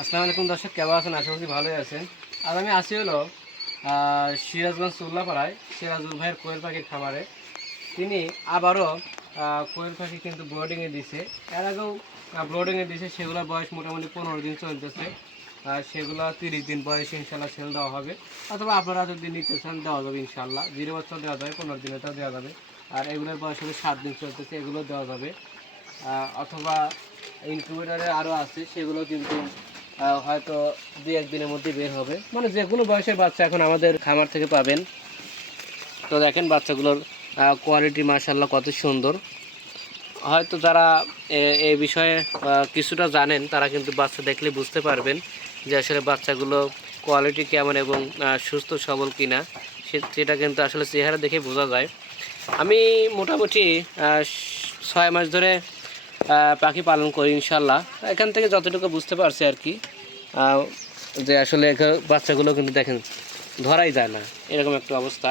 আসসালামু আলাইকুম দর্শক, কেমন আছেন? আশা করছি ভালোই আছেন। আর আমি আসি হলো সিরাজগঞ্জ উল্লাপাড়ায় সিরাজুল ভাইয়ের কোয়েল পাখির খামারে। তিনি আবারও কোয়েল পাখি কিন্তু ব্রোডিংয়ে দিছে। এর আগেও ব্রোডিংয়ে দিছে, সেগুলোর বয়স মোটামুটি পনেরো দিন চলতেছে। আর সেগুলো তিরিশ দিন বয়সে ইনশাল্লাহ সেল দেওয়া হবে। অথবা আপনারা যদি নিতে চান, দেওয়া যাবে ইনশাল্লাহ। জিরো বাচ্চা দেওয়া যাবে, পনেরো দিনেটাও দেওয়া যাবে। আর এগুলোর বয়স হবে সাত দিন চলতেছে, এগুলো দেওয়া যাবে। অথবা ইনকিউবেটারে আরও আছে, সেগুলো কিন্তু হয়তো দু একদিনের মধ্যে বের হবে। মানে যে কোনো বয়সের বাচ্চা এখন আমাদের খামার থেকে পাবেন। তো দেখেন বাচ্চাগুলোর কোয়ালিটি মাশাল্লাহ কত সুন্দর। হয়তো যারা এই বিষয়ে কিছুটা জানেন, তারা কিন্তু বাচ্চা দেখলে বুঝতে পারবেন যে আসলে বাচ্চাগুলো কোয়ালিটি কেমন এবং সুস্থ, সবল কিনা। সেটা কিন্তু আসলে চেহারা দেখে বোঝা যায়। আমি মোটামুটি ছয় মাস ধরে পাখি পালন করি ইনশাল্লাহ এখান থেকে যতটুকু বুঝতে পারছি আর কি যে আসলে বাচ্চাগুলো কিন্তু দেখেন ধরাই যায় না, এরকম একটা অবস্থা।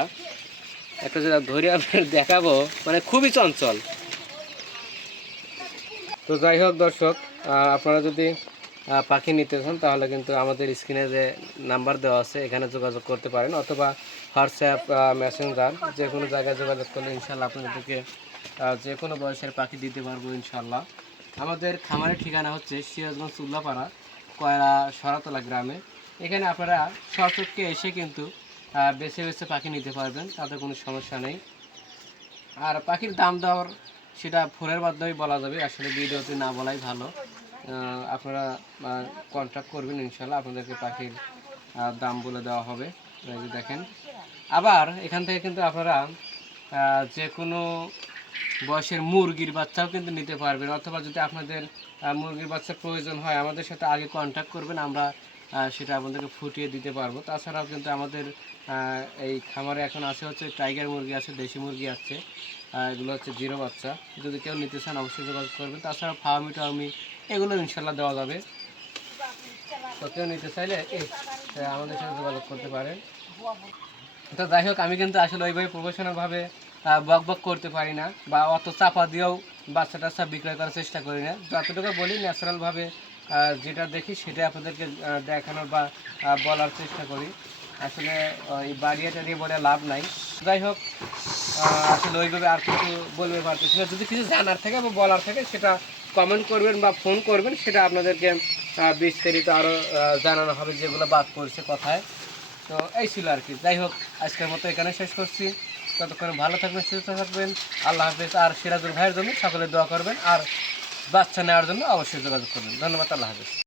একটা যেটা ধরে আপনার দেখাবো মানে খুবই চঞ্চল। তো যাই হোক দর্শক আপনারা যদি পাখি নিতে চান, তাহলে কিন্তু আমাদের স্ক্রিনে যে নাম্বার দেওয়া আছে, এখানে যোগাযোগ করতে পারেন, অথবা হোয়াটসঅ্যাপ মেসেঞ্জার যে কোনো জায়গায় যোগাযোগ করলে ইনশাল্লাহ আপনাদেরকে যে কোনো বয়সের পাখি দিতে পারব ইনশাল্লাহ আমাদের খামারের ঠিকানা হচ্ছে সিরাজগঞ্জ উল্লাপাড়া, কয়রা সরাতলা গ্রামে। এখানে আপনারা সচক্ষে এসে কিন্তু বেছে বেছে পাখি নিতে পারবেন, তাতে কোনো সমস্যা নেই। আর পাখির দাম দেওয়ার সেটা ফোনের মাধ্যমেই বলা যাবে, আসলে ভিডিওতে না বলাই ভালো। আপনারা কন্ট্যাক্ট করবেন ইনশাল্লাহ আপনাদেরকে পাখির দাম বলে দেওয়া হবে। দেখেন। আবার এখান থেকে কিন্তু আপনারা যে কোনো বয়সের মুরগির বাচ্চাও কিন্তু নিতে পারবেন। অথবা যদি আপনাদের মুরগির বাচ্চা প্রয়োজন হয়, আমাদের সাথে আগে কন্ট্যাক্ট করবেন, আমরা সেটা আপনাদেরকে ফুটিয়ে দিতে পারব। তাছাড়াও কিন্তু আমাদের এই খামারে এখন আছে হচ্ছে টাইগার মুরগি আছে, দেশি মুরগি আছে এগুলো হচ্ছে জিরো বাচ্চা। যদি কেউ নিতে চান, অবশ্যই যোগাযোগ করবেন। তাছাড়া ফার্মি টার্মি এগুলো ইনশাল্লাহ দেওয়া যাবে। তো কেউ নিতে চাইলে আমাদের সাথে যোগাযোগ করতে পারেন। তো যাই হোক, আমি কিন্তু আসলে ওইভাবে প্রফেশনালভাবে বক বক করতে পারি না বা অত চাপা দিয়েও বাচ্চা টাচ্চা বিক্রয় করার চেষ্টা করি না। যতটুকু বলি ন্যাচারালভাবে যেটা দেখি সেটা আপনাদেরকে দেখানোর বা বলার চেষ্টা করি। আসলে ওই বাড়িয়ে টাড়িয়ে বলে লাভ নাই। যাই হোক আসলে ওইভাবে আর কিছু বলবে পারতেছি না। যদি কিছু জানার থাকে বা বলার থাকে, সেটা কমেন্ট করবেন বা ফোন করবেন, সেটা আপনাদেরকে বিস্তারিত আরও জানানো হবে যেগুলো বাদ পড়ছে কথায়। তো এই ছিল আর কি। যাই হোক, আজকের মতো এখানে শেষ করছি। ততক্ষণ ভালো থাকবেন, সুস্থ থাকবেন। আল্লাহ হাফিজ। আর সিরাজুল ভাইয়ের জন্য সকলে দোয়া করবেন। আর বাচ্চা নেওয়ার জন্য অবশ্যই যোগাযোগ করবেন। ধন্যবাদ, আল্লাহ হাফিজ।